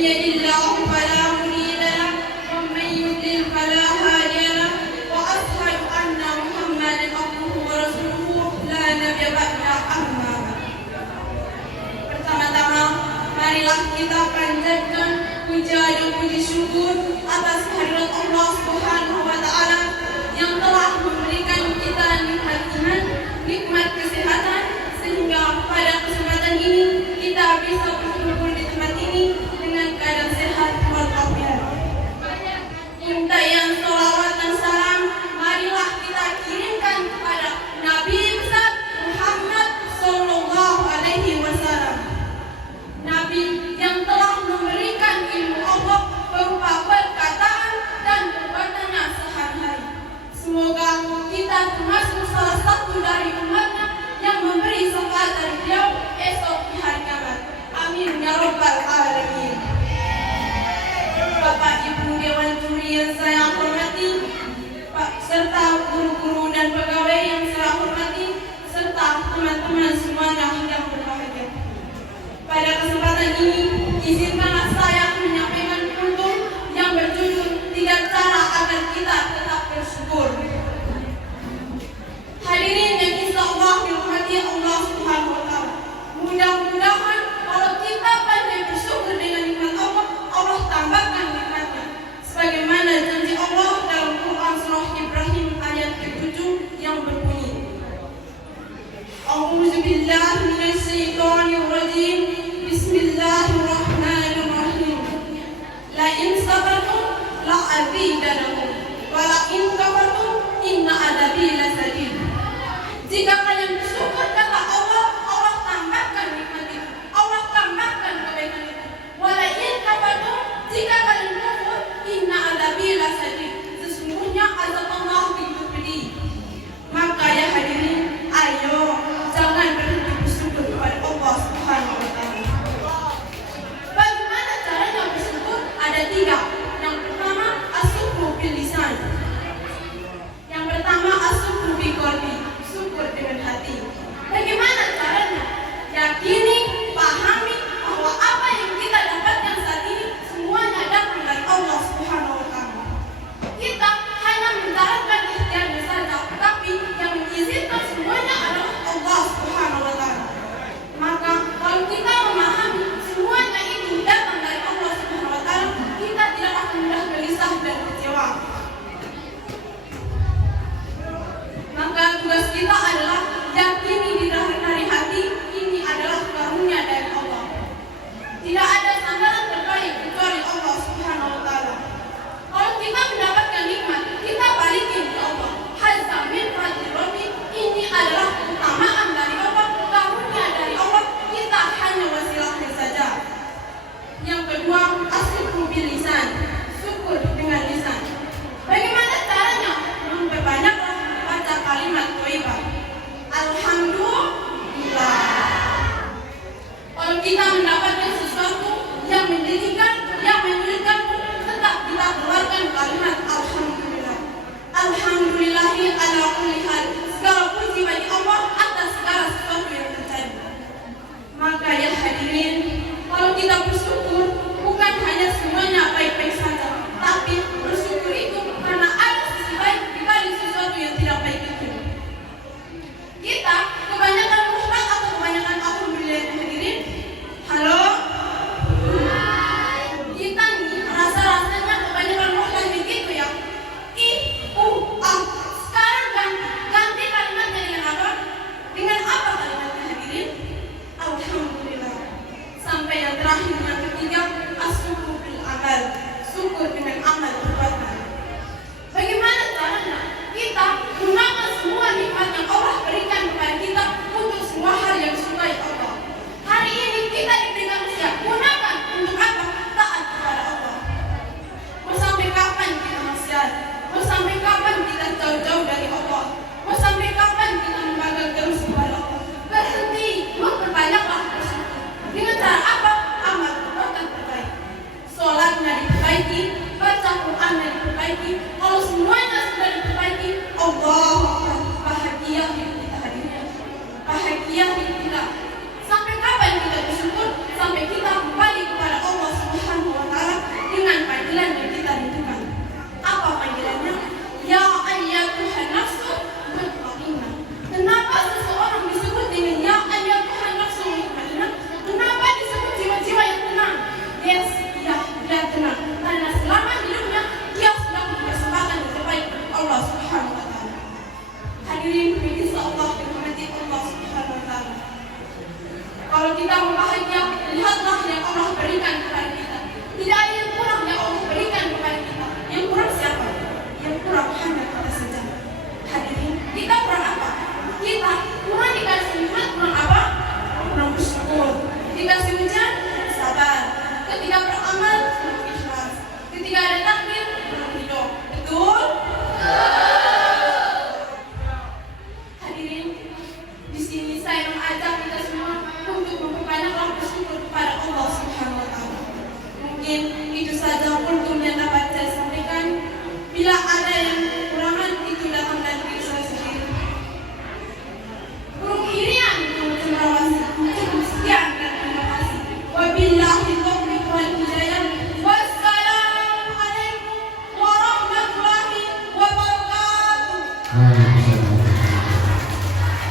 يهد الله فلا مضل له ومن يضلل فلا هادي له وأشهد أن محمدا عبده ورسوله لا نبي بعده أما بعد. Pertama-tama marilah kita panjatkan puja dan puji syukur atas kehadirat Allah Subhanahu wa taala yang telah memberikan kita nikmat iman, nikmat kesehatan, sehingga pada kesempatan ini kita bisa berkumpul di tempat ini dengan keadaan sehat walafiat. Minta yang sholawat dan salam marilah kita kirimkan kepada Nabi besar Muhammad Sallallahu Alaihi Wasallam, Nabi yang telah memberikan ilmu Allah berupa perkataan dan perbuatannya sehari-hari. Semoga kita termasuk salah satu dari umatnya yang memberi syafaat dari beliau esok di hari kiamat. Amin ya rabbal alamin. Bapak Ibu Dewan Juri yang saya hormati, Pak serta guru-guru dan pegawai yang saya hormati, serta teman-teman semuanya yang berbahagia. Pada kesempatan ini, izinkanlah saya menyampaikan kultum yang berjudul 3 cara agar kita tetap bersyukur. Hadirin yang insya Allah dirahmati Allah Subhanahu wa taala. Mudah-mudahan kalau kita pandai bersyukur dengan nikmat Allah, Allah tambahkan nikmatnya. Sebagaimana janji Allah dalam Quran surah Ibrahim ayat ke-7 yang berbunyi, A'udzu billahi minasyaitonir rajim. Bismillahirrahmanirrahim. La in sabartum la azidannakum wa la in kafartum inna adabi lasadid. Jika kalian bersyukur kata Allah, Allah tambahkan nikmat itu, Allah tambahkan kebaikan itu. Wa la in kafartum, jika kalian kufur, inna adabi lasadid. Sesungguhnya azab Allah begitu pedih. Maka ya hadirin, ayo jangan berhenti bersyukur kepada Allah Subhanahu wa taala. Bagaimana caranya bersyukur? Ada 3. Yang pertama, asyukru bil kita bahagia, lihatlah yang Allah berikan kepada kita. Tidak ada yang kurang yang Allah berikan kepada kita. Yang kurang siapa? Yang kurang hanya kita saja. Hadirin, kita kurang apa? Kita kurang dikasih nikmat, kurang apa? Kurang bersyukur. Dikasih hujan, sabar. Ketika beramal, kurang ikhlas. Ketika ada takdir, kurang ridho. Betul? Hadirin, di sini saya mengajak kita semua untuk memperbanyaklah bersyukur kepada Allah Subhanahu wa taala. Mungkin itu saja